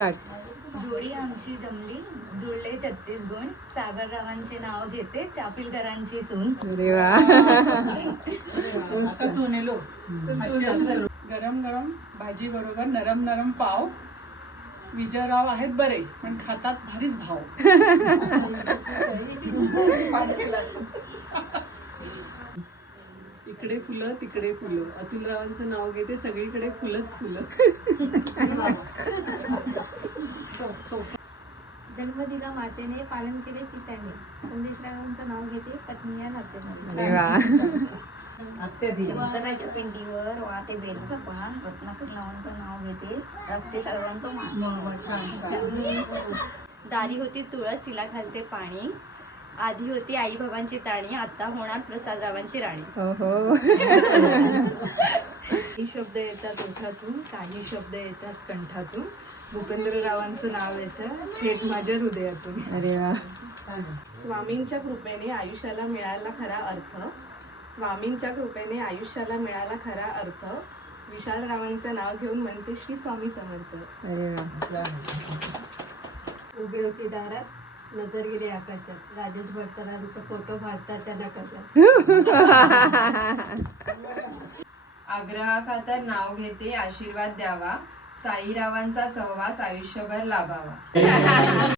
जोडी आमची जमली, जुळले 36 गुण. सागररावांचे नाव घेते, चापिलकरांची सून. अरे वा. गरम गरम भाजी बरोबर नरम नरम पाव. विजयराव आहेत बरे, पण खातात भारीच भाव. इकडे फुलं तिकडे फुलं. अतुलरावांचं नाव घेते, सगळीकडे फुलंच फुलं. जन्म दिला मातेने, पालन केले पित्याने. संदेशरावांचं नाव घेते, पत्नी या नात्याने. अरे वा. शंकराच्या पिंडीवर वाहते बेलचं पान. रत्नाकर नावांचं नाव घेते, रक्ते सर्वांचं मान. दारी होती तुळस, तिला घालते पाणी. आधी होती आई बाबांची ताणी, आता होणार प्रसादरावांची राणी. हो. काही शब्द येतात ओठातून, काही शब्द येतात कंठातून. भूपेंद्ररावांचं नाव येतं थेट माझ्या हृदयातून. अरे वा. स्वामींच्या कृपेने आयुष्याला मिळाला खरा अर्थ. स्वामींच्या कृपेने आयुष्याला मिळाला खरा अर्थ. विशालरावांचं नाव घेऊन म्हणते श्री स्वामी समर्थ. अरे वा. उभी होती दारात, नजर गेली आकाशात. राजेश भट्टरावांचा फोटो भारताच्या नकाशात. आग्रहाखातर नाव घेते, आशीर्वाद द्यावा. साईरावांचा सहवास आयुष्यभर लाभावा.